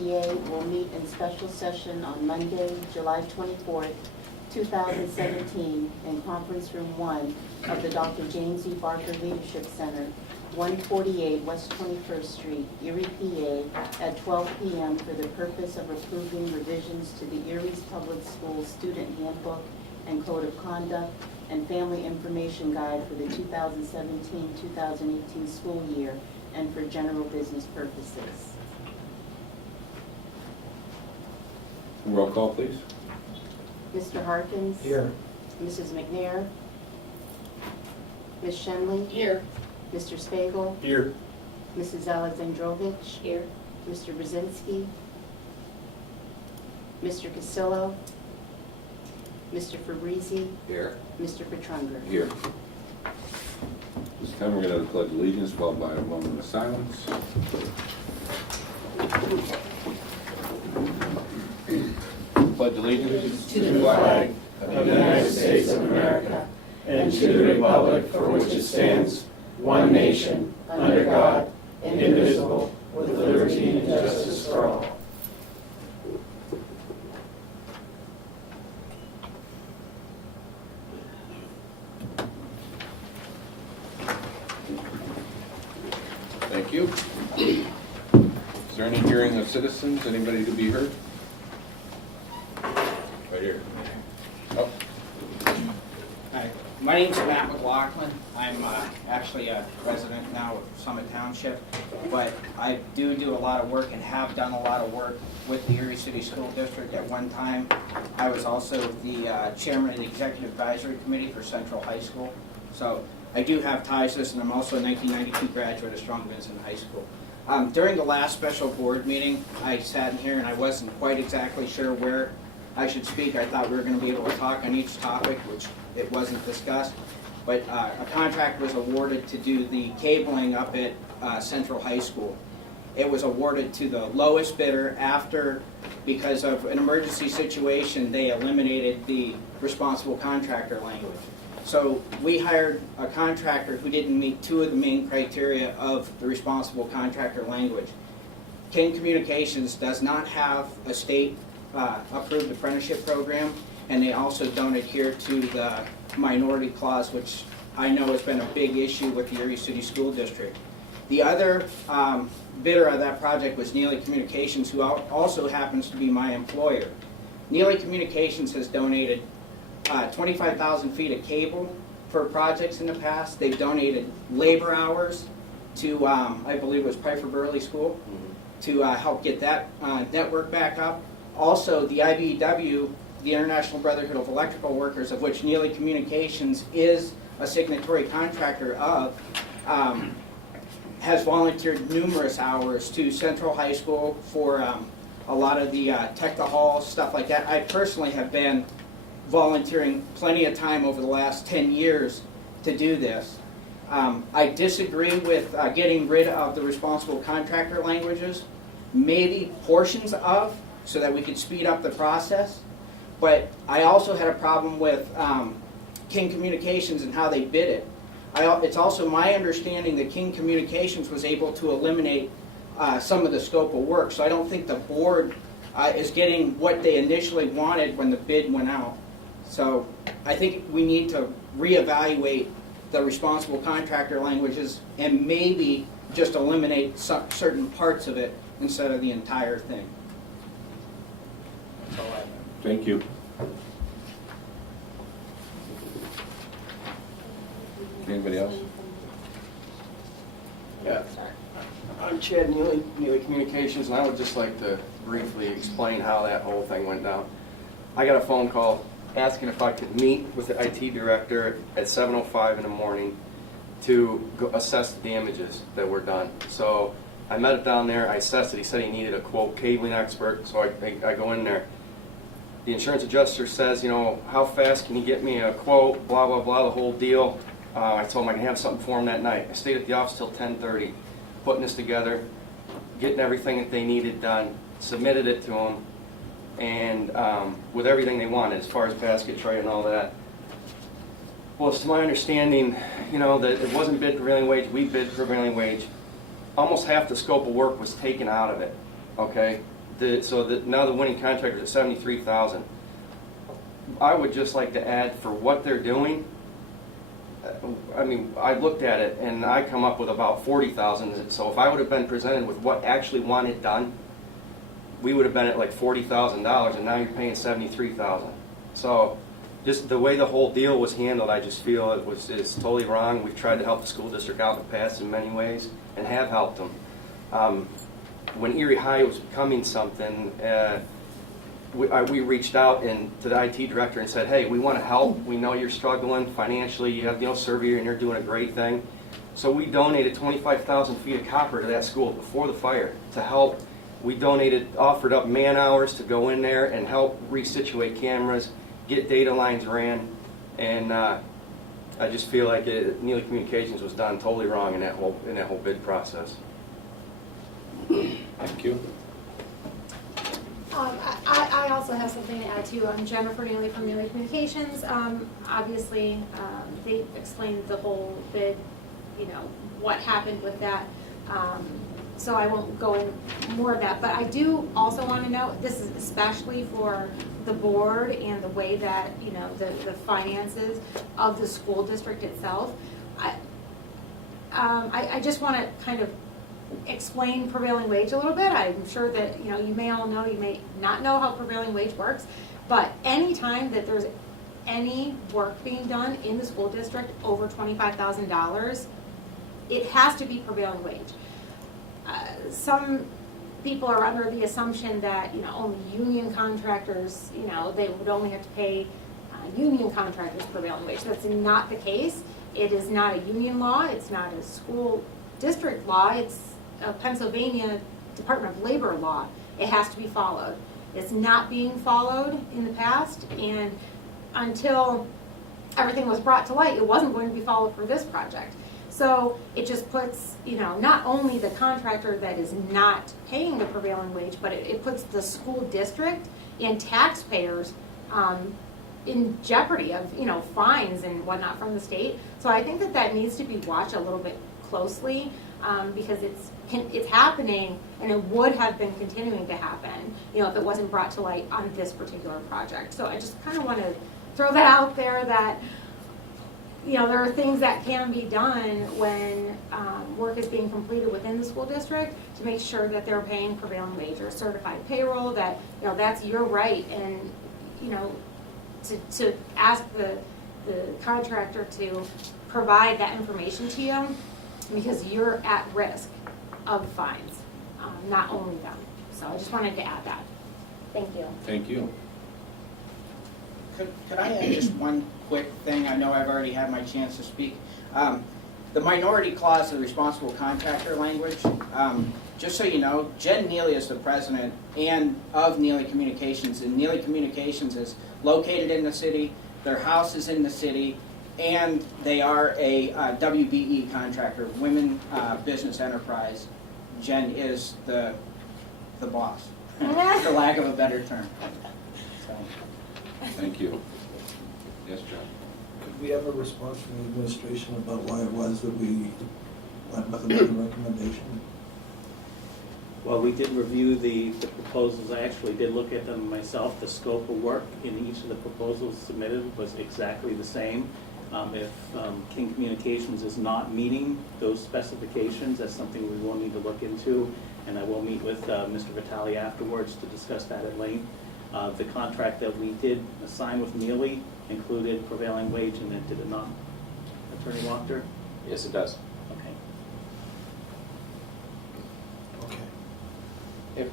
EA will meet in special session on Monday, July 24th, 2017, in Conference Room 1 of the Dr. James E. Barker Leadership Center, 148 West 21st Street, Erie, PA, at 12 p.m. for the purpose of approving revisions to the Erie's Public Schools Student Handbook and Code of Conduct and Family Information Guide for the 2017-2018 school year and for general business purposes. Roll call, please. Mr. Harkins? Here. Mrs. McNair? Ms. Shenley? Here. Mr. Spagel? Here. Mrs. Alexandrovich? Here. Mr. Brzezinski? Mr. Castillo? Mr. Fabrizi? Here. Mr. Petrunger? Here. This time we're going to pledge allegiance followed by a moment of silence. Pledge allegiance To the flag of the United States of America and to the republic for which it stands, one nation, under God, indivisible, with liberty and justice for all. Thank you. Is there any hearing of citizens? Anybody to be heard? Right here. Oh, Hi, my name's Matt McLaughlin. I'm actually a resident now of Summit Township, but I do a lot of work and have done a lot of work with the Erie City School District. At one time, I was also the chairman of the Executive Advisory Committee for Central High School. So I do have ties to this, and I'm also a 1992 graduate of Strong Vincent High School. During the last special board meeting, I sat in here and I wasn't quite exactly sure where I should speak. I thought we were going to be able to talk on each topic, which it wasn't discussed. But a contract was awarded to do the cabling up at Central High School. It was awarded to the lowest bidder after, because of an emergency situation, they eliminated the responsible contractor language. So we hired a contractor who didn't meet two of the main criteria of the responsible contractor language. King Communications does not have a state approved apprenticeship program, and they also don't adhere to the minority clause, which I know has been a big issue with the Erie City School District. The other bidder of that project was Neely Communications, who also happens to be my employer. Neely Communications has donated 25,000 feet of cable for projects in the past. They've donated labor hours to, I believe it was Piper Burley School, to help get that network back up. Also, the IBEW, the International Brotherhood of Electrical Workers, of which Neely Communications is a signatory contractor of, has volunteered numerous hours to Central High School for a lot of the tech to hall, stuff like that. I personally have been volunteering plenty of time over the last 10 years to do this. I disagree with getting rid of the responsible contractor languages, maybe portions of, so that we could speed up the process. But I also had a problem with King Communications and how they bid it. It's also my understanding that King Communications was able to eliminate some of the scope of work, so I don't think the board is getting what they initially wanted when the bid went out. So I think we need to reevaluate the responsible contractor languages and maybe just eliminate certain parts of it instead of the entire thing. That's all I have. thank you. Anybody else? Yeah, I'm Chad Neely, Neely Communications, and I would just like to briefly explain how that whole thing went down. I got a phone call asking if I could meet with the IT director at 7:05 in the morning to go assess the damages that were done. So I met it down there, I assessed it, he said he needed a quote cabling expert, so I go in there. The insurance adjuster says, you know, how fast can you get me a quote, blah, blah, blah, the whole deal. I told him I can have something for him that night. I stayed at the office till 10:30, putting this together, getting everything that they needed done, submitted it to them, and with everything they wanted as far as basket tray and all that. Well, it's to my understanding, you know, that it wasn't bid prevailing wage, we bid prevailing wage. Almost half the scope of work was taken out of it, okay? now the winning contractor is at 73,000. I would just like to add for what they're doing. I mean, I looked at it and I come up with about 40,000. So if I would have been presented with what actually wanted done, we would have been at like $40,000, and now you're paying 73,000. So just the way the whole deal was handled, I just feel it's totally wrong. We've tried to help the school district out in the past in many ways and have helped them. When Erie High was becoming something, we reached out to the IT director and said, hey, we want to help. We know you're struggling financially. You have Surveyor and you're doing a great thing. So we donated 25,000 feet of copper to that school before the fire to help. We offered up man hours to go in there and help resituate cameras, get data lines ran, and I just feel like Neely Communications was done totally wrong in that whole bid process. Thank you. I also have something to add too. I'm Jennifer Neely from Neely Communications. Obviously, they explained the whole bid, what happened with that. So I won't go in more of that. But I do also want to note, this is especially for the board and the way that, the finances of the school district itself. I just want to kind of explain prevailing wage a little bit. I'm sure that you may all know, you may not know how prevailing wage works, but anytime that there's any work being done in the school district over $25,000, it has to be prevailing wage. Some people are under the assumption that only union contractors, they would only have to pay union contractors prevailing wage. That's not the case. It is not a union law. It's not a school district law. It's a Pennsylvania Department of Labor law. It has to be followed. It's not being followed in the past, and until everything was brought to light, it wasn't going to be followed for this project. So it just puts, not only the contractor that is not paying the prevailing wage, but it puts the school district and taxpayers in jeopardy of, fines and whatnot from the state. So I think that needs to be watched a little bit closely, because it's happening, and it would have been continuing to happen, if it wasn't brought to light on this particular project. So I just kind of want to throw that out there that, there are things that can be done when work is being completed within the school district to make sure that they're paying prevailing wage or certified payroll, that, that's your right, and, to ask the contractor to provide that information to you, because you're at risk of fines, not only them. So I just wanted to add that. Thank you. Thank you. Could I add just one quick thing? I know I've already had my chance to speak. The minority clause, the responsible contractor language, just so you know, Jen Neely is the president of Neely Communications, and Neely Communications is located in the city, their house is in the city, and they are a WBE contractor, Women Business Enterprise. Jen is the boss, for lack of a better term. So. Thank you. Yes, John. Could we have a response from the administration about why it was that we went with another recommendation? Well, we did review the proposals. I actually did look at them myself. The scope of work in each of the proposals submitted was exactly the same. If King Communications is not meeting those specifications, that's something we will need to look into, and I will meet with Mr. Vitale afterwards to discuss that at length. The contract that we did assign with Neely included prevailing wage, and it did it not, Attorney Wachter? Yes, it does. Okay.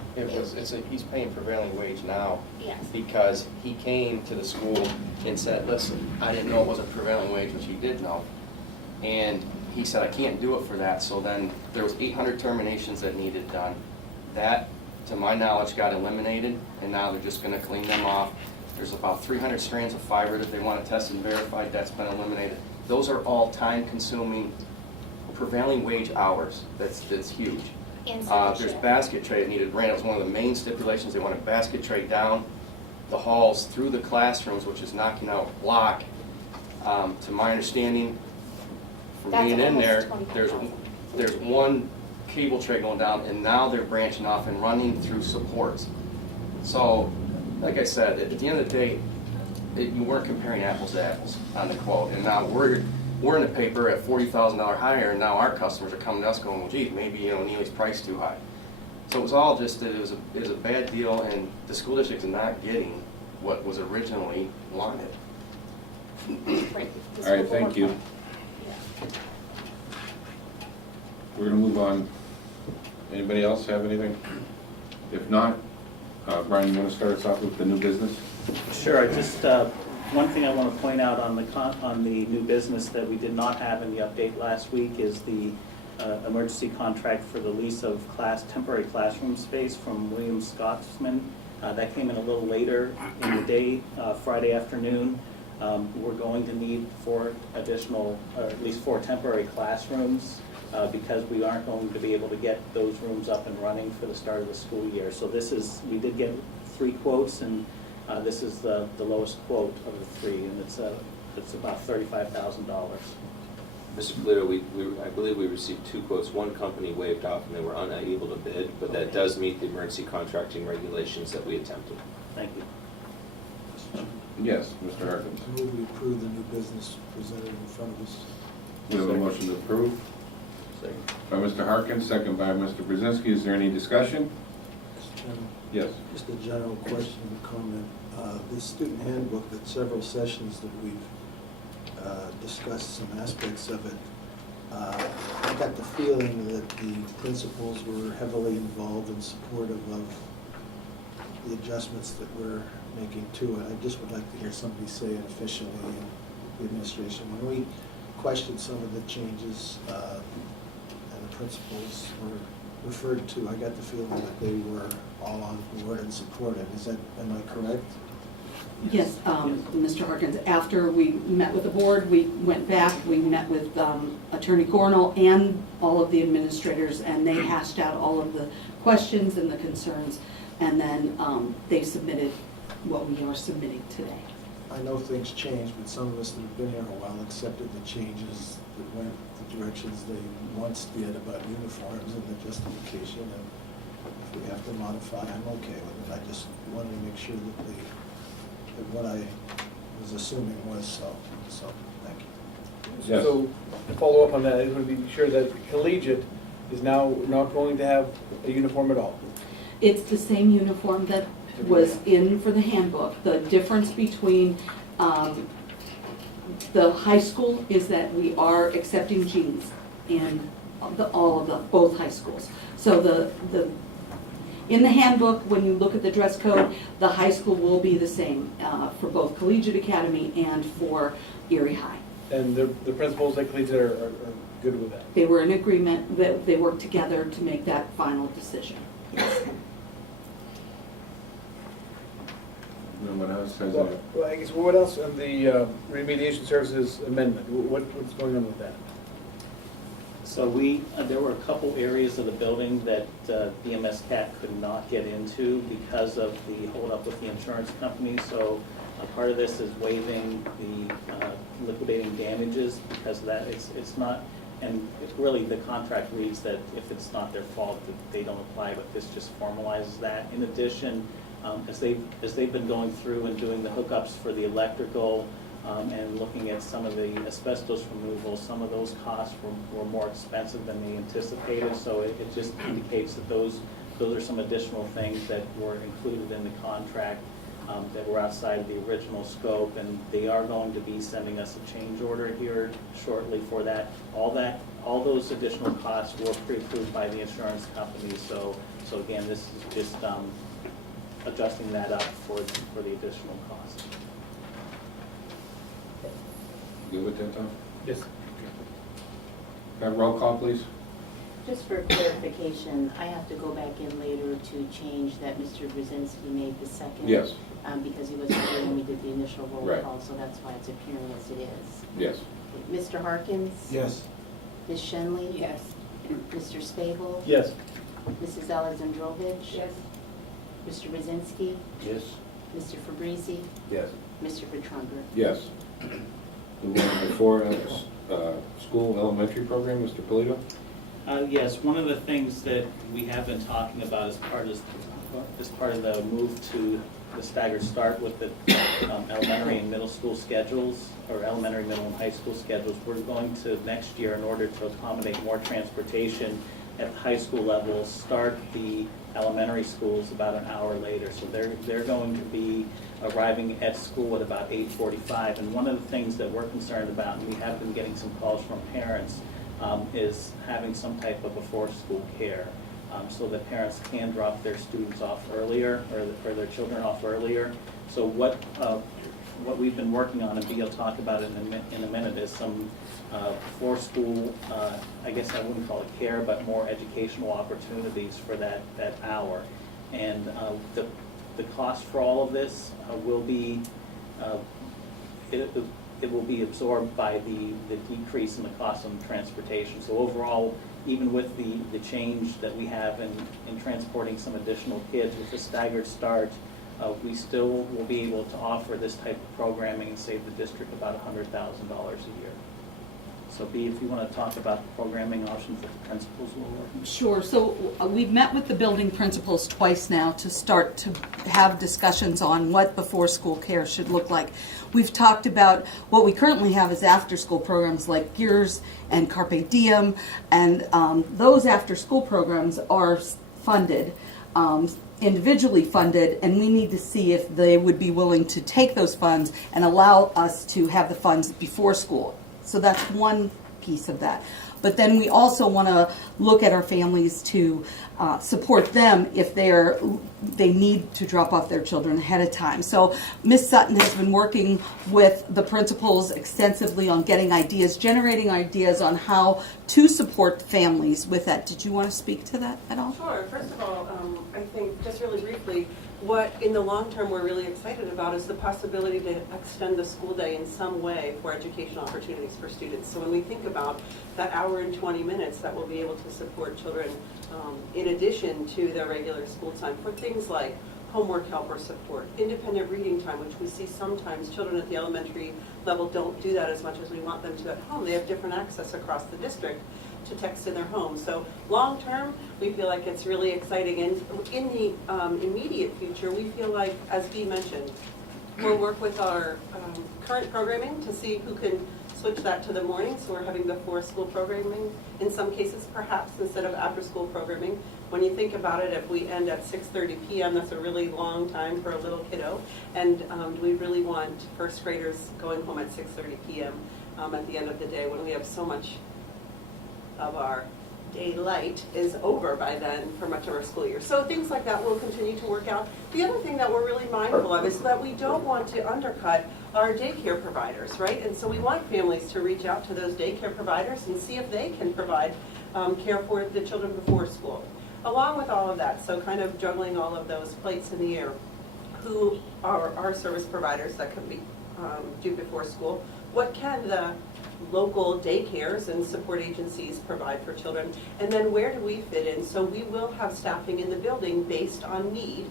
He's paying prevailing wage now. Yes. Because he came to the school and said, listen, I didn't know it wasn't prevailing wage, which he did know. And he said, I can't do it for that. So then there was 800 terminations that needed done. That, to my knowledge, got eliminated, and now they're just gonna clean them off. There's about 300 strands of fiber that they want to test and verify. That's been eliminated. Those are all time-consuming prevailing wage hours. That's huge. There's basket tray that needed ran. It was one of the main stipulations. They want a basket tray down the halls through the classrooms, which is knocking out a block. To my understanding, from being in there, there's one cable tray going down, and now they're branching off and running through supports. So, like I said, at the end of the day, you weren't comparing apples to apples on the quote, and now we're in the paper at $40,000 higher, and now our customers are coming to us going, well, geez, maybe, Neely's price too high. So it was all just that it was a bad deal, and the school district is not getting what was originally wanted. All right, thank you. We're gonna move on. Anybody else have anything? If not, Brian, you wanna start us off with the new business? Sure, one thing I want to point out on the new business that we did not have in the update last week is the emergency contract for the lease of temporary classroom space from William Scotsman. That came in a little later in the day, Friday afternoon. We're going to need 4 additional, or at least 4 temporary classrooms because we aren't going to be able to get those rooms up and running for the start of the school year. So we did get 3 quotes, and this is the lowest quote of the 3, and it's about $35,000. Mr. Polito, I believe we received 2 quotes. One company waived off and they were unable to bid, but that does meet the emergency contracting regulations that we attempted. Thank you. Yes, Mr. Harkins. I move we approve the new business presented in front of us. We have a motion to approve by Mr. Harkins, second by Mr. Brzezinski. Is there any discussion? Mr. Chairman, Yes. just a general question and comment. The student handbook, that several sessions that we've discussed some aspects of it, I got the feeling that the principals were heavily involved and supportive of the adjustments that we're making to it. I just would like to hear somebody say it officially in the administration. When we questioned some of the changes and the principals were referred to, I got the feeling that they were all on board and supportive. Am I correct? Yes, Mr. Harkins, after we met with the board, we went back, we met with Attorney Gornall and all of the administrators, and they hashed out all of the questions and the concerns, and then they submitted what we are submitting today. I know things change, but some of us that have been here a while accepted the changes that went the directions they once did about uniforms and the justification, and if we have to modify, I'm okay with it. I just wanted to make sure that what I was assuming was so, thank you. Yes. So, to follow up on that, I just want to be sure that collegiate is now not going to have a uniform at all. It's the same uniform that was in for the handbook. The difference between the high school is that we are accepting jeans in both high schools. So in the handbook, when you look at the dress code, the high school will be the same for both Collegiate Academy and for Erie High. And the principals at collegiate are good with that. They were in agreement, that they worked together to make that final decision. Yes. No one else has Well, a... I guess, what else on the remediation services amendment? What's going on with that? So there were a couple areas of the building that BMSCAT could not get into because of the holdup with the insurance company. So part of this is waiving the liquidating damages because of that. It's not, and really the contract reads that if it's not their fault, that they don't apply, but this just formalizes that. In addition, as they've been going through and doing the hookups for the electrical, and looking at some of the asbestos removal, some of those costs were more expensive than they anticipated. So it just indicates that those are some additional things that were included in the contract that were outside the original scope. And they are going to be sending us a change order here shortly for that. All those additional costs were pre-approved by the insurance company. So again, this is just adjusting that up for the additional costs. Good with that, Tom? Yes. Roll call, please. Just for clarification, I have to go back in later to change that Mr. Brzezinski made the second. Yes. Because he wasn't here when we did the initial roll Right. call, so that's why it's appearing as it is. Yes. Mr. Harkins? Yes. Ms. Shenley? Yes. Mr. Spavel? Yes. Mrs. Alexandrovich? Yes. Mr. Brzezinski? Yes. Mr. Fabrizi? Yes. Mr. Bertrand? Yes. Moving on to 4, school elementary program, Mr. Polito? Yes, one of the things that we have been talking about as part of the move to the staggered start with the elementary and middle school schedules, or elementary, middle, and high school schedules, we're going to next year, in order to accommodate more transportation at the high school level, start the elementary schools about an hour later. So they're going to be arriving at school at about 8:45. And one of the things that we're concerned about, and we have been getting some calls from parents, is having some type of before-school care, so that parents can drop their students off earlier, or their children off earlier. So what we've been working on, and Bea will talk about it in a minute, is some before-school, I guess I wouldn't call it care, but more educational opportunities for that hour. And the cost for all of this will be, it will be absorbed by the decrease in the cost of transportation. So overall, even with the change that we have in transporting some additional kids with the staggered start, we still will be able to offer this type of programming and save the district about $100,000 a year. So Bea, if you want to talk about the programming options that the principals will work with. Sure. So we've met with the building principals twice now to start to have discussions on what before-school care should look like. We've talked about what we currently have as after-school programs like Gears and Carpe Diem, and those after-school programs are funded, individually funded, and we need to see if they would be willing to take those funds and allow us to have the funds before school. So that's one piece of that. But then we also want to look at our families to support them if they need to drop off their children ahead of time. So Ms. Sutton has been working with the principals extensively on getting ideas, generating ideas on how to support families with that. Did you want to speak to that at all? Sure. First of all, I think just really briefly, what in the long term we're really excited about is the possibility to extend the school day in some way for educational opportunities for students. So when we think about that hour and 20 minutes that we'll be able to support children in addition to their regular school time for things like homework help or support, independent reading time, which we see sometimes children at the elementary level don't do that as much as we want them to at home. They have different access across the district to text in their home. So long term, we feel like it's really exciting. And in the immediate future, we feel like, as Bea mentioned, we'll work with our current programming to see who can switch that to the morning. So we're having before school programming in some cases, perhaps, instead of after school programming. When you think about it, if we end at 6:30 p.m., that's a really long time for a little kiddo. And we really want first graders going home at 6:30 p.m. At the end of the day when we have so much of our daylight is over by then for much of our school year. So things like that will continue to work out. The other thing that we're really mindful of is that we don't want to undercut our daycare providers, right? And so we want families to reach out to those daycare providers and see if they can provide care for the children before school. Along with all of that, so kind of juggling all of those plates in the air, who are our service providers that can be do before school? What can the local daycares and support agencies provide for children? And then where do we fit in? So we will have staffing in the building based on need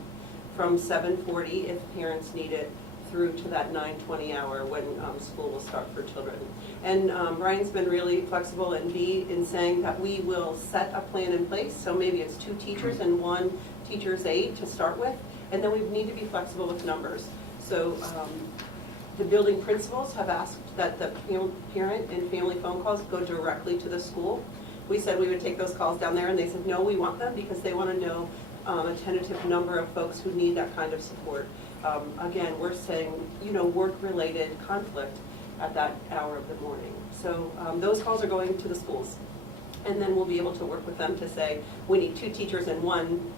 from 7:40 if parents need it through to that 9:20 hour when school will start for children. And Brian's been really flexible and Bea in saying that we will set a plan in place. So maybe it's 2 teachers and 1 teacher's aide to start with. And then we need to be flexible with numbers. So the building principals have asked that the parent and family phone calls go directly to the school. We said we would take those calls down there, and they said, no, we want them because they want to know a tentative number of folks who need that kind of support. Again, we're saying, work-related conflict at that hour of the morning. So those calls are going to the schools. And then we'll be able to work with them to say, we need 2 teachers and 1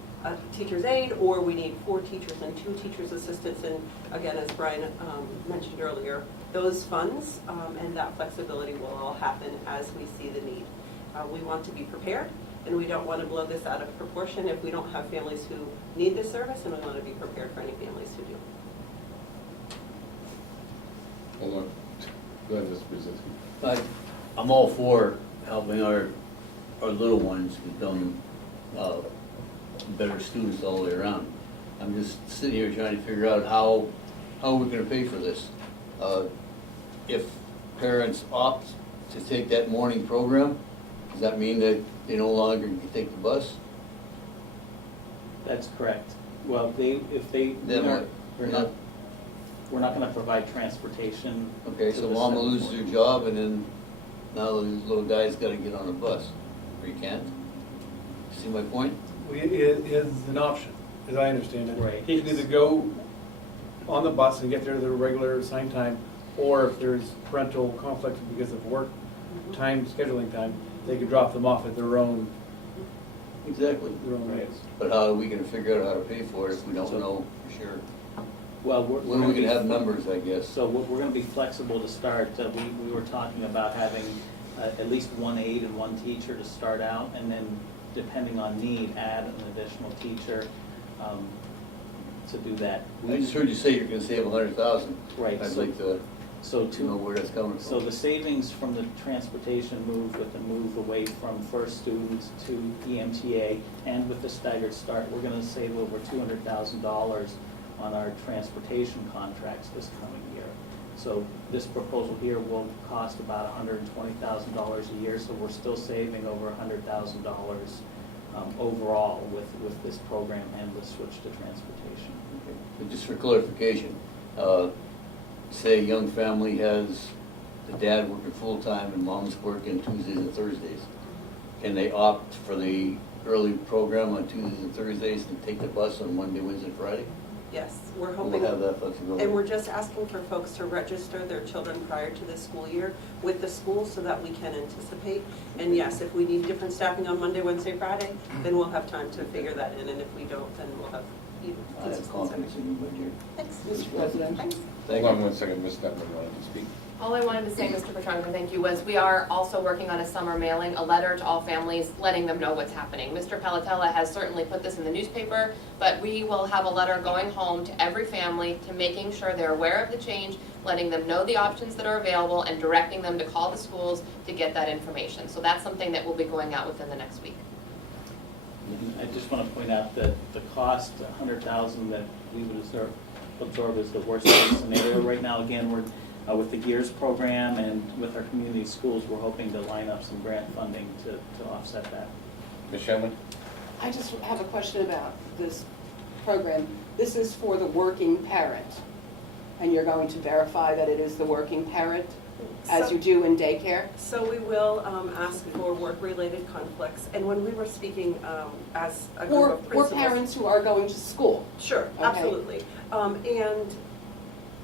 teacher's aide, or we need 4 teachers and 2 teachers' assistants. And again, as Brian mentioned earlier, those funds and that flexibility will all happen as we see the need. We want to be prepared, and we don't want to blow this out of proportion if we don't have families who need this service, and we want to be prepared for any families who do. Hold on. Go ahead, Mr. Brzezinski. I'm all for helping our little ones become better students all the way around. I'm just sitting here trying to figure out how we're going to pay for this. If parents opt to take that morning program, Does that mean that they no longer can take the bus? That's correct. Well, if they, Then what? we're not gonna provide transportation. Okay, to so the mama center loses point. her job and then now this little guy's gotta get on a bus, or he can't? See my point? It is an option, as I understand it. Right. He can either go on the bus and get there at the regular assigned time, or if there's parental conflict because of work time, scheduling time, they could drop them off at their own Exactly. rates. But how are we gonna figure out how to pay for it if we don't know for sure? Well, we're When we can have numbers, I guess. So we're gonna be flexible to start. We were talking about having at least one aide and one teacher to start out, and then depending on need, add an additional teacher to do that. I just heard you say you're gonna save 100,000. Right. I'd like to So know where that's coming from. So the savings from the transportation move with the move away from first students to EMTA and with the staggered start, we're gonna save over $200,000 on our transportation contracts this coming year. So this proposal here will cost about $120,000 a year, so we're still saving over $100,000 overall with this program and the switch to transportation. Okay. But just for clarification, say a young family has the dad working full-time and mom's working Tuesdays and Thursdays. Can they opt for the early program on Tuesdays and Thursdays and take the bus on Monday, Wednesday, Friday? Yes, we're We'll hoping. have that flexibility. And we're just asking for folks to register their children prior to the school year with the school so that we can anticipate. And yes, if we need different staffing on Monday, Wednesday, Friday, then we'll have time to figure that in. And if we don't, then we'll have even I have consistent confidence staffing. in you, my dear. Thanks. Mr. President. Thank Hold on you. one second, Ms. Stepman wanted to speak. All I wanted to say, Mr. Petrangelo, thank you, was we are also working on a summer mailing, a letter to all families, letting them know what's happening. Mr. Palatella has certainly put this in the newspaper, but we will have a letter going home to every family to making sure they're aware of the change, letting them know the options that are available, and directing them to call the schools to get that information. So that's something that will be going out within the next week. And I just want to point out that the cost, $100,000 that we would absorb is the worst case scenario right now. Again, we're with the GEARS program and with our community schools, we're hoping to line up some grant funding to offset that. Ms. Shanley? I just have a question about this program. This is for the working parent, and you're going to verify that it is the working parent, as So- you do in daycare? So we will ask for work-related conflicts. And when we were speaking as a group Or of principals. parents who are going to school? Sure, Okay. absolutely. And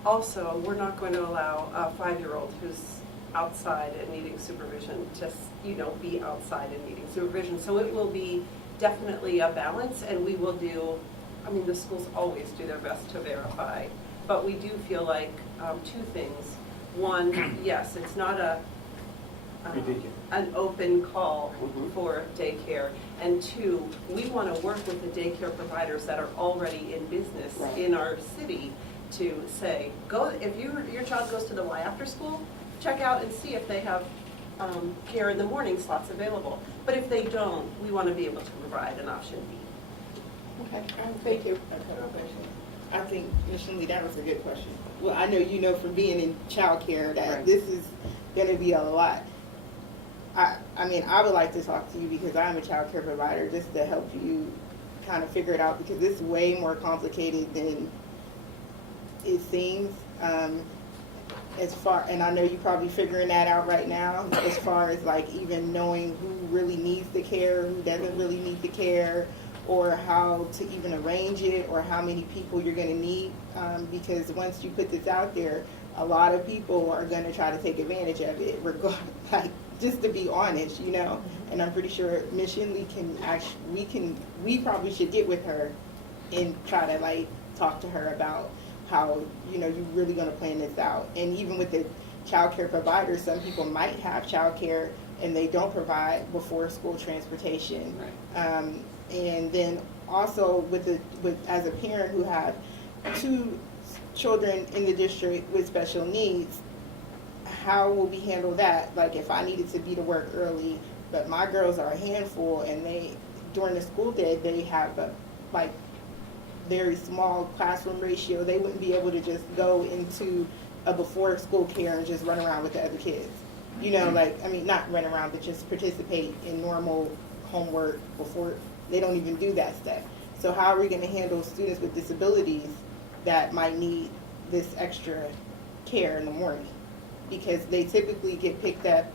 also, we're not going to allow a 5-year-old who's outside and needing supervision to, be outside and needing supervision. So it will be definitely a balance, and we will do, the schools always do their best to verify. But we do feel like 2 things. One, yes, it's not an open call for daycare. And 2, we want to work with the daycare providers that are already in business Right. in our city to say, go, if your child goes to the Y after school, check out and see if they have care in the morning slots available. But if they don't, we want to be able to provide an option B. Okay, thank you. I think, Ms. Shinley, that was a good question. Well, I know you know from being in childcare that Right. this is going to be a lot. I would like to talk to you because I'm a childcare provider just to help you kind of figure it out because it's way more complicated than it seems. And I know you're probably figuring that out right now as far as like even knowing who really needs the care, who doesn't really need the care, or how to even arrange it, or how many people you're going to need, because once you put this out there, a lot of people are going to try to take advantage of it, like, just to be honest, and I'm pretty sure Ms. Shinley we probably should get with her and try to like talk to her about how, you're really going to plan this out. And even with the child care providers, some people might have child care and they don't provide before school transportation. Right. And then also as a parent who have 2 children in the district with special needs, how will we handle that? Like if I needed to be to work early, but my girls are a handful and during the school day, they have a very small classroom ratio, they wouldn't be able to just go into a before school care and just run around with the other kids. You know, like, I mean, not run around, but just participate in normal homework before, they don't even do that stuff. So how are we gonna handle students with disabilities that might need this extra care in the morning? Because they typically get picked up,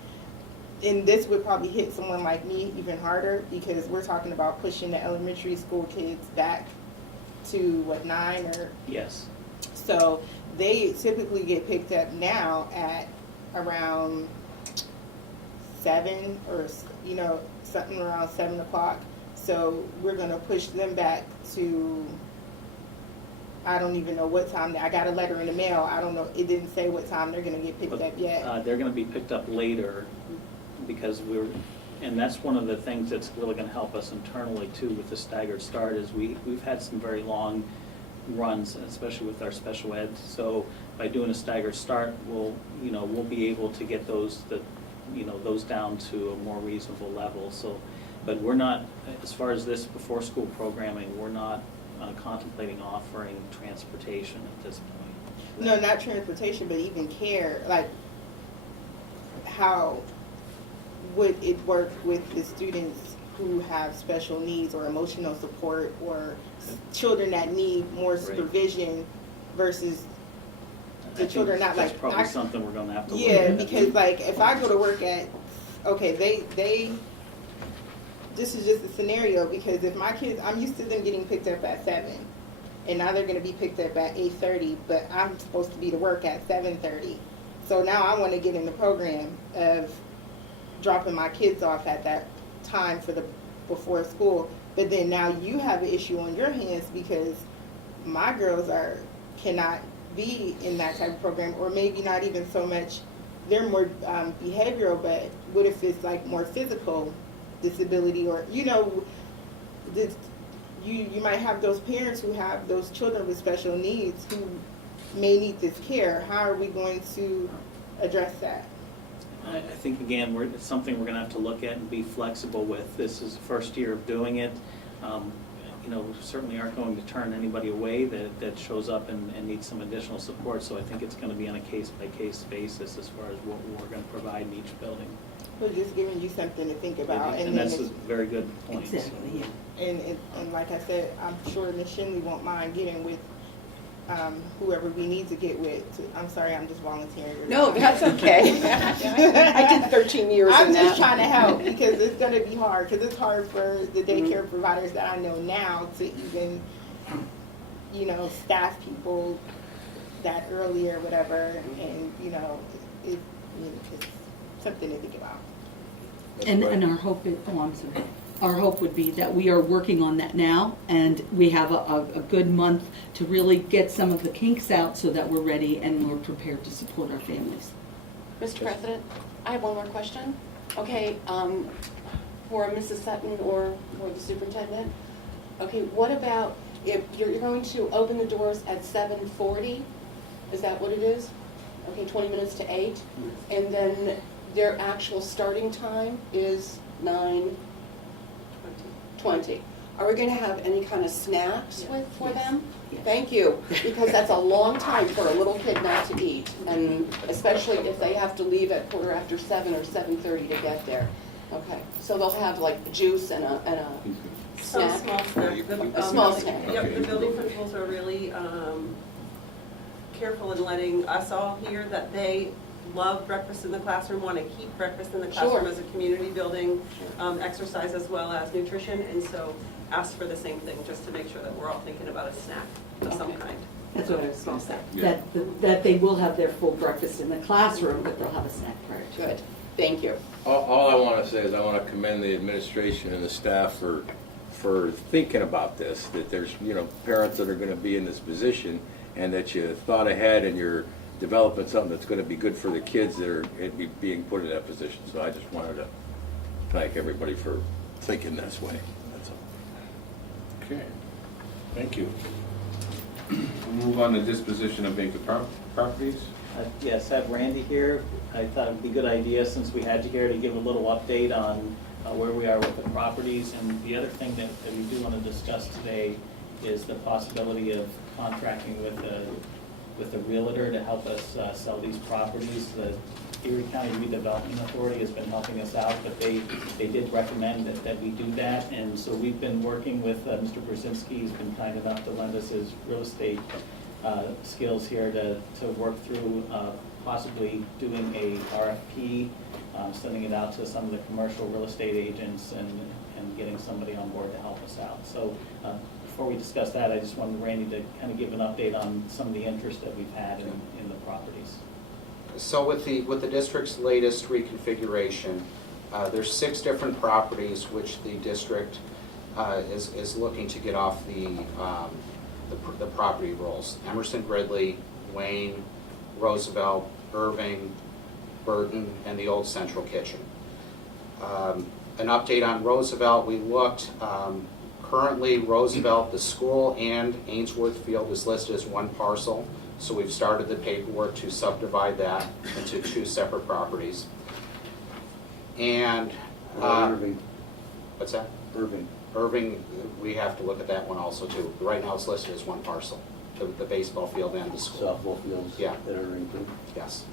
and this would probably hit someone like me even harder, because we're talking about pushing the elementary school kids back to, what, 9 or? Yes. So they typically get picked up now at around 7 or, you know, something around 7 o'clock. So we're gonna push them back to, I don't even know what time. I got a letter in the mail. I don't know, it didn't say what time they're gonna get picked up yet. They're gonna be picked up later, because and that's one of the things that's really gonna help us internally too with the staggered start, is we've had some very long runs, especially with our special ed. So by doing a staggered start, we'll be able to get those down to a more reasonable level. So, but we're not, as far as this before school programming, we're not contemplating offering transportation at this point. No, not transportation, but even care. Like, how would it work with the students who have special needs or emotional support, or children that need more supervision versus the children not like? That's probably something we're gonna have to look Yeah, at. because like if I go to work at, okay, this is just a scenario, because if my kids, I'm used to them getting picked up at 7, and now they're gonna be picked up at 8:30, but I'm supposed to be to work at 7:30. So now I wanna get in the program of dropping my kids off at that time for the before school, but then now you have an issue on your hands because my girls cannot be in that type of program, or maybe not even so much, they're more behavioral, but what if it's like more physical disability, or you might have those parents who have those children with special needs who may need this care. How are we going to address that? I think, again, it's something we're going to have to look at and be flexible with. This is the first year of doing it. We certainly aren't going to turn anybody away that shows up and needs some additional support. So I think it's going to be on a case-by-case basis as far as what we're going to provide in each building. We're just giving you something to think about. And that's a very good point. Exactly, yeah. And like I said, I'm sure Ms. Shinley won't mind getting with whoever we need to get with. I'm sorry, I'm just volunteering. No, that's okay. I did 13 years I'm in that. just trying to help, because it's going to be hard, because it's hard for the daycare providers that I know now to even, staff people that early or whatever, and, it's something to think about. And our hope is, I'm sorry. Our hope would be that we are working on that now, and we have a good month to really get some of the kinks out so that we're ready and we're prepared to support our families. Mr. President, I have one more question. Okay, for Mrs. Sutton or the superintendent. Okay, what about if you're going to open the doors at 7:40? Is that what it is? Okay, 20 minutes to 8, and then their actual starting time is 9:20. Are we going to have any kind of snacks for them? Yes. Thank you, because that's a long time for a little kid not to eat, and especially if they have to leave at 7:15 or 7:30 to get there. Okay, so they'll have like juice and a Some snack. small snack. A small snack. Yep, the building principals are really careful in letting us all hear that they love breakfast in the classroom, want to keep breakfast in the classroom as a community building exercise as well as nutrition, and so ask for the same thing, just to make sure that we're all thinking about a snack of some kind. That's what I was going to say. Yeah. That they will have their full breakfast in the classroom, but they'll have a snack prior to. Good, thank you. All I want to say is I want to commend the administration and the staff for thinking about this, that there's, parents that are going to be in this position, and that you thought ahead and you're developing something that's going to be good for the kids that are being put in that position. So I just wanted to thank everybody for thinking this way. That's all. Okay, thank you. We'll move on to disposition of vacant properties. Yes, I have Randy here. I thought it'd be a good idea, since we had you here, to give a little update on where we are with the properties. And the other thing that we do want to discuss today is the possibility of contracting with with a realtor to help us sell these properties. The Erie County Redevelopment Authority has been helping us out, but they did recommend that we do that. And so we've been working with Mr. Brzezinski. He's been kind enough to lend us his real estate skills here to work through possibly doing a RFP, sending it out to some of the commercial real estate agents and getting somebody on board to help us out. So before we discuss that, I just wanted Randy to kind of give an update on some of the interest that we've had in the properties. So with the district's latest reconfiguration, there's 6 different properties which the district is looking to get off the property rolls. Emerson Gridley, Wayne, Roosevelt, Irving, Burton, and the old Central Kitchen. An update on Roosevelt, we looked, currently Roosevelt, the school and Ainsworth Field is listed as one parcel, so we've started the paperwork to subdivide that into 2 separate properties. And Irving. What's that? Irving. Irving, we have to look at that one also too. Right now it's listed as one parcel, the baseball field and the school. Softball fields. Yeah. That are included. Yes.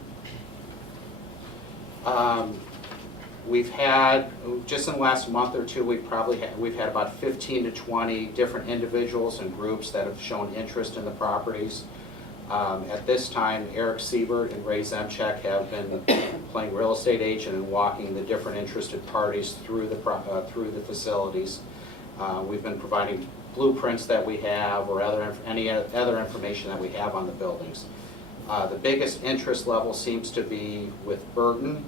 We've had, just in the last month or two, we've had about 15 to 20 different individuals and groups that have shown interest in the properties. At this time, Eric Siebert and Ray Zemchek have been playing real estate agent and walking the different interested parties through the facilities. We've been providing blueprints that we have or any other information that we have on the buildings. The biggest interest level seems to be with Burton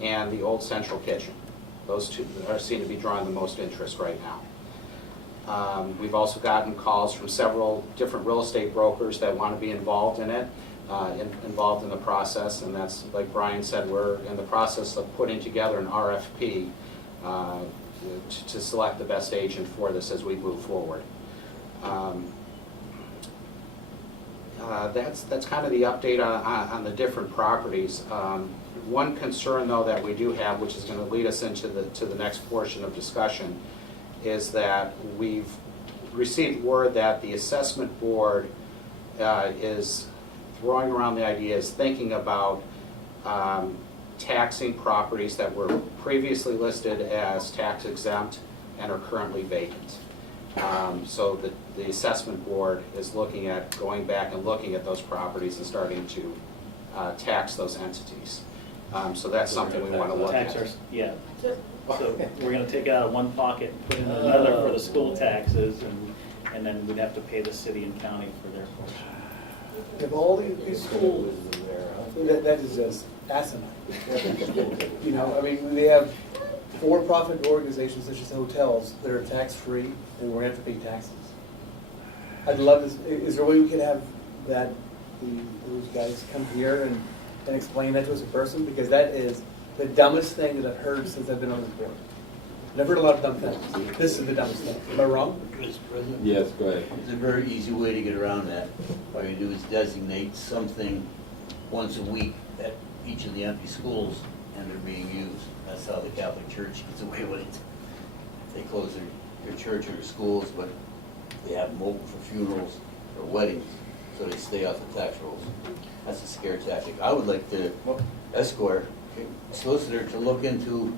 and the old Central Kitchen. Those 2 seem to be drawing the most interest right now. We've also gotten calls from several different real estate brokers that want to be involved in it, involved in the process, and that's, like Brian said, we're in the process of putting together an RFP to select the best agent for this as we move forward. That's kind of the update on the different properties. One concern, though, that we do have, which is going to lead us into the next portion of discussion, is that we've received word that the assessment board is throwing around the ideas, thinking about taxing properties that were previously listed as tax exempt and are currently vacant. So the assessment board is looking at going back and looking at those properties and starting to tax those entities. So that's something we want to look at. Yeah. So we're going to take it out of one pocket and put it in another for the school taxes, and then we'd have to pay the city and county for their portion. If all these schools, that is just asinine. You know, I mean, they have for-profit organizations such as hotels that are tax-free, and we're going to have to pay taxes. I'd love this, is there a way we could have those guys come here and explain that to us in person? Because that is the dumbest thing that I've heard since I've been on this board. I've heard a lot of dumb things. This is the dumbest thing. Am I wrong? Mr. President? Yes, go ahead. There's a very easy way to get around that. All you do is designate something once a week at each of the empty schools, and they're being used. That's how the Catholic Church gets away with it. They close their church or their schools, but they have them open for funerals or weddings, so they stay off the tax rolls. That's a scare tactic. I would like to escort solicitor to look into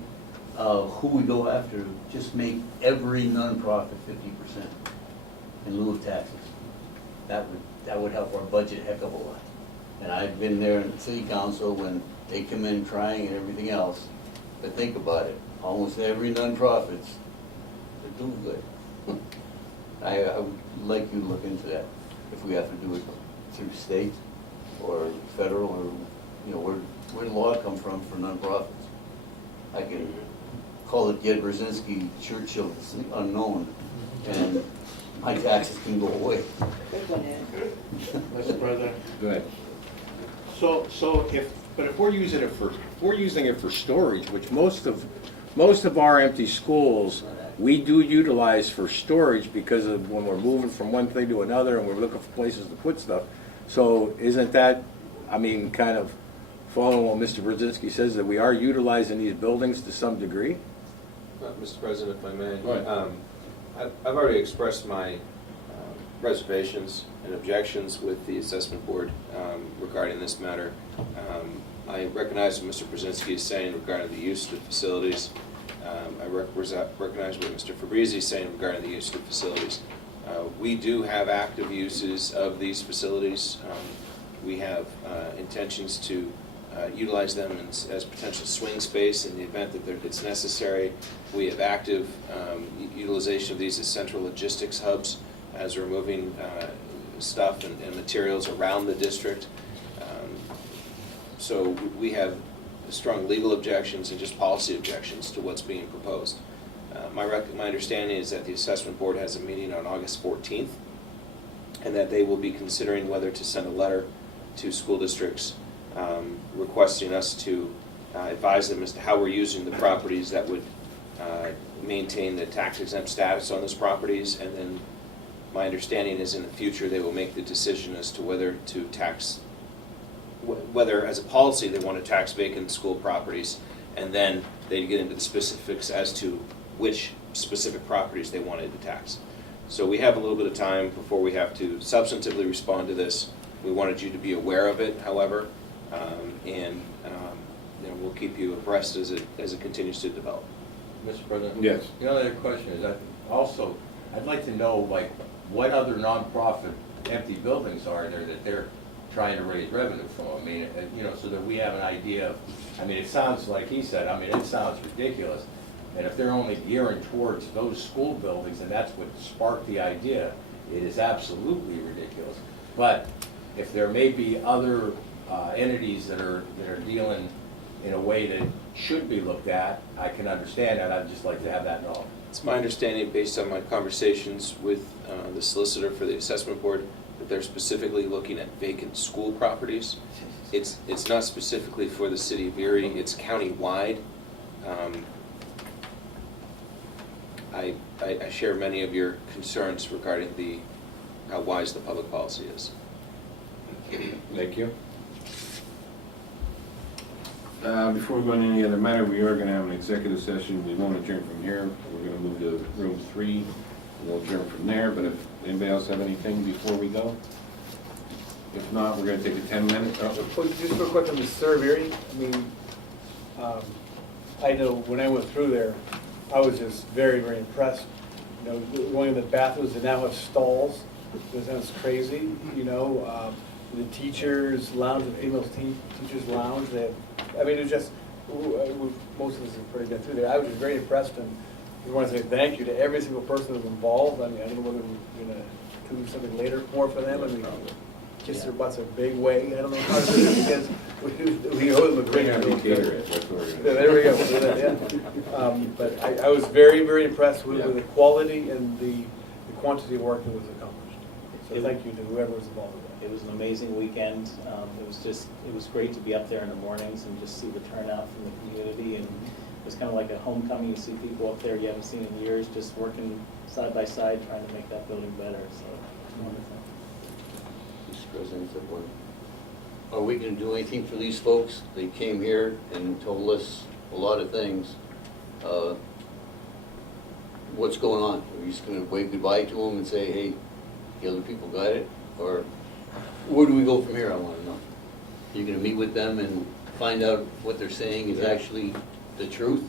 who we go after. Just make every nonprofit 50% in lieu of taxes. That would help our budget a heck of a lot. And I've been there in the city council when they come in trying and everything else. But think about it, almost every nonprofit's, they're doing good. I would like you to look into that, if we have to do it through state or federal, or, you know, where the law come from for nonprofits. I can call it Ged Brzezinski Churchill, it's unknown, and my taxes can go away. Mr. President? Go ahead. So if we're using it for storage, which most of our empty schools we do utilize for storage because of when we're moving from one thing to another and we're looking for places to put stuff. So isn't that, I mean, kind of following what Mr. Brzezinski says, that we are utilizing these buildings to some degree? Mr. President, if I may. Go ahead. I've already expressed my reservations and objections with the assessment board regarding this matter. I recognize what Mr. Brzezinski is saying regarding the use of the facilities. I recognize what Mr. Fabrizi is saying regarding the use of the facilities. We do have active uses of these facilities. We have intentions to utilize them as potential swing space in the event that it's necessary. We have active utilization of these as central logistics hubs as we're moving stuff and materials around the district. So we have strong legal objections and just policy objections to what's being proposed. My understanding is that the assessment board has a meeting on August 14th, and that they will be considering whether to send a letter to school districts requesting us to advise them as to how we're using the properties that would maintain the tax exempt status on those properties. And then my understanding is in the future they will make the decision as to whether to tax, whether as a policy they want to tax vacant school properties, and then they get into the specifics as to which specific properties they wanted to tax. So we have a little bit of time before we have to substantively respond to this. We wanted you to be aware of it, however, and we'll keep you abreast as it continues to develop. Mr. President? Yes. The other question is that also, I'd like to know, like, what other nonprofit empty buildings are there that they're trying to raise revenue from? I mean, so that we have an idea of, I mean, it sounds like he said, I mean, it sounds ridiculous. And if they're only gearing towards those school buildings, and that's what sparked the idea, it is absolutely ridiculous. But if there may be other entities that are dealing in a way that should be looked at, I can understand that. I'd just like to have that known. It's my understanding, based on my conversations with the solicitor for the assessment board, that they're specifically looking at vacant school properties. It's not specifically for the city of Erie, it's county-wide. I share many of your concerns regarding how wise the public policy is. Thank you. Before we go into any other matter, we are going to have an executive session. We won't adjourn from here. We're going to move to room 3. We'll adjourn from there, but if anybody else have anything before we go? If not, we're going to take a 10-minute. Just real quick on the Serve Erie, I mean, I know when I went through there, I was just very, very impressed. You know, going in the bathrooms, they now have stalls. That sounds crazy, you know. The teachers' lounge, the female teachers' lounge, they have, I mean, it was just, most of us have already been through there. I was just very impressed, and I want to say thank you to every single person that was involved. I mean, I don't know whether we're going to do something later more for them. I mean, kiss their butts a big way. I don't know how to do it because we owe them a great deal. There we go. Yeah. But I was very, very impressed with the quality and the quantity of work that was accomplished. So thank you to whoever was involved with that. It was an amazing weekend. It was great to be up there in the mornings and just see the turnout from the community. And it was kind of like a homecoming. You see people up there you haven't seen in years, just working side by side, trying to make that building better. So it's wonderful. Mr. President, are we going to do anything for these folks? They came here and told us a lot of things. What's going on? Are you just going to wave goodbye to them and say, hey, the other people got it? Or where do we go from here, I want to know. You're going to meet with them and find out what they're saying is actually the truth?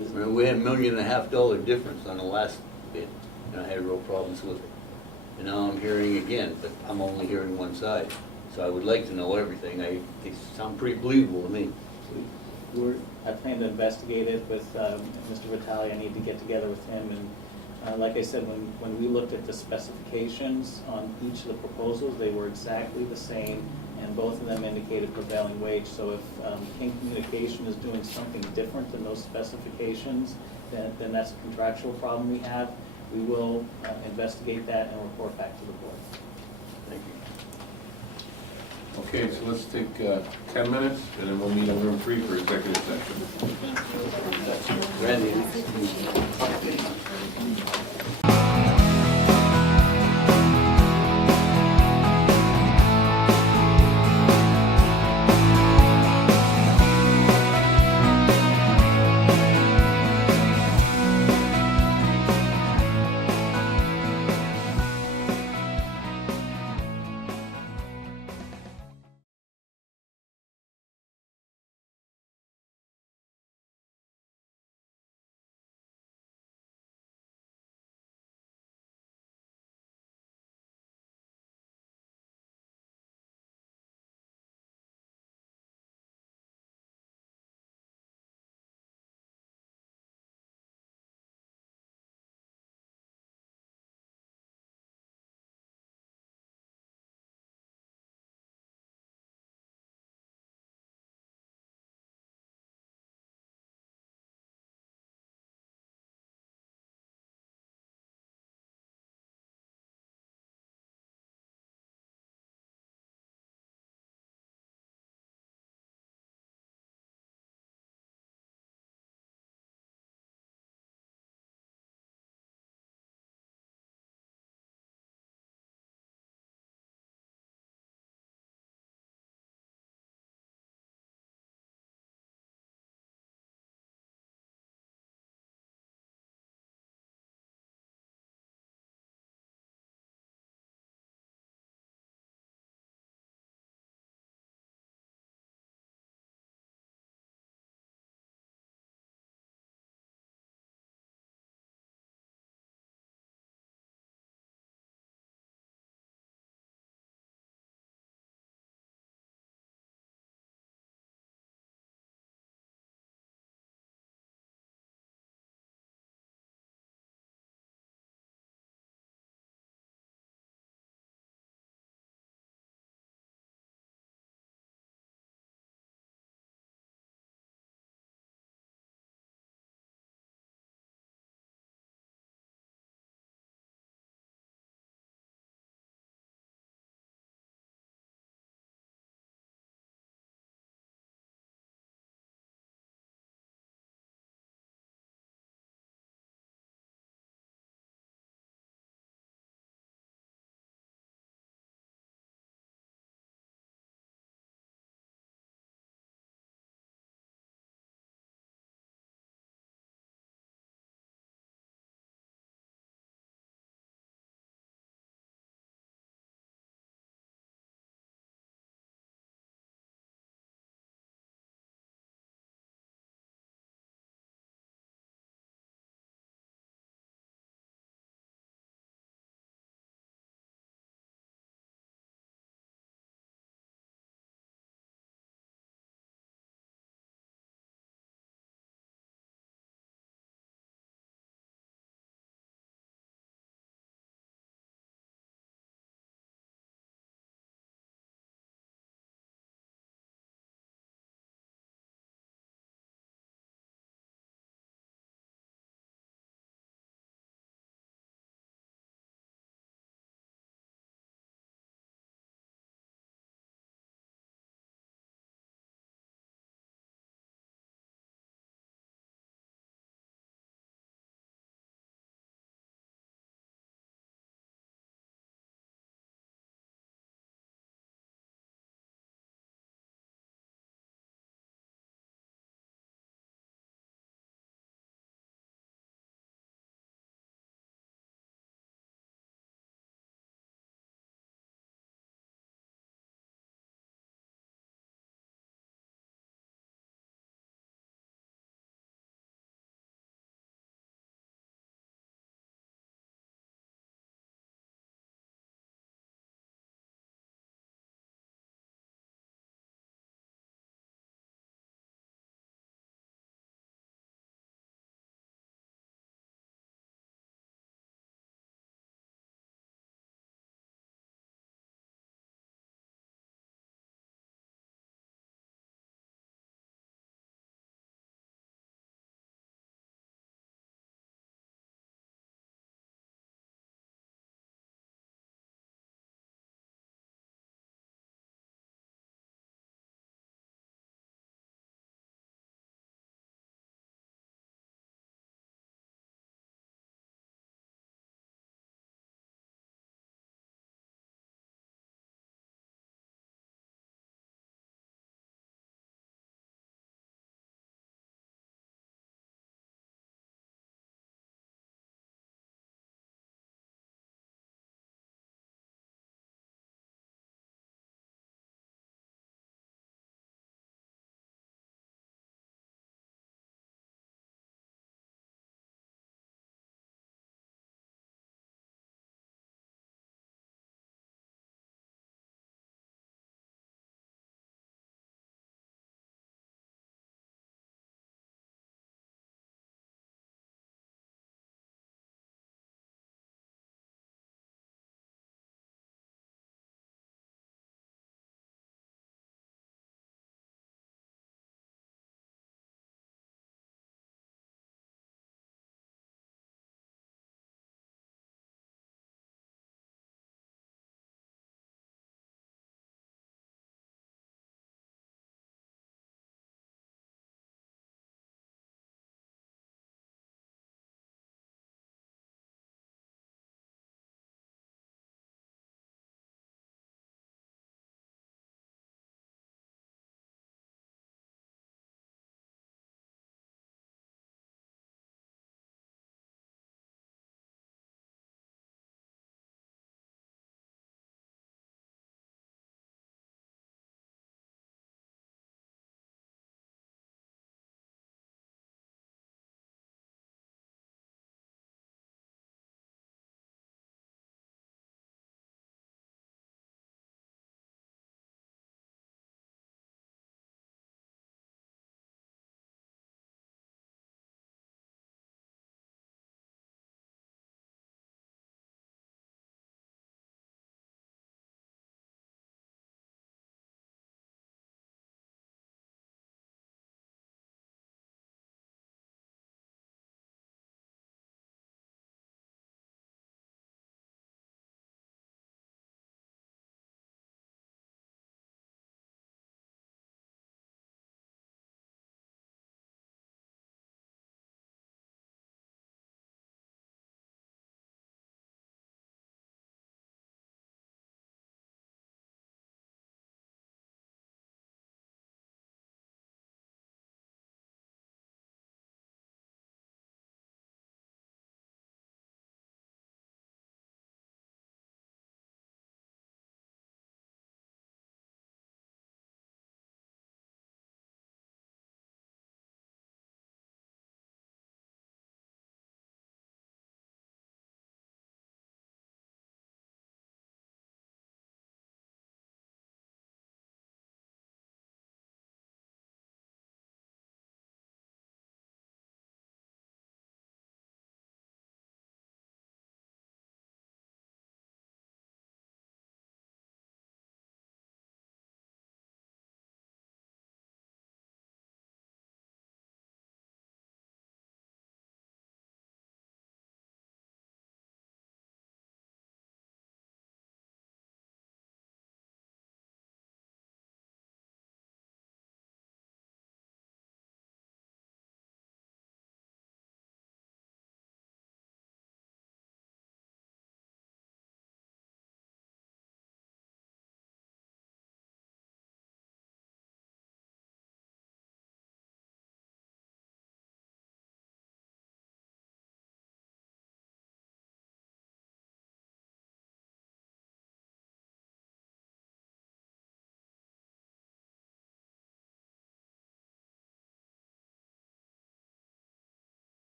I mean, we had $1.5 million difference on the last bid, and I had real problems with it. And now I'm hearing again, but I'm only hearing one side. So I would like to know everything. They sound pretty believable to me. I plan to investigate it with Mr. Vitale. I need to get together with him. And like I said, when we looked at the specifications on each of the proposals, they were exactly the same, and both of them indicated prevailing wage. So if King Communication is doing something different than those specifications, then that's a contractual problem we have. We will investigate that and report back to the board. Thank you. Okay, so let's take 10 minutes, and then we'll meet in room 3 for executive session. Randy.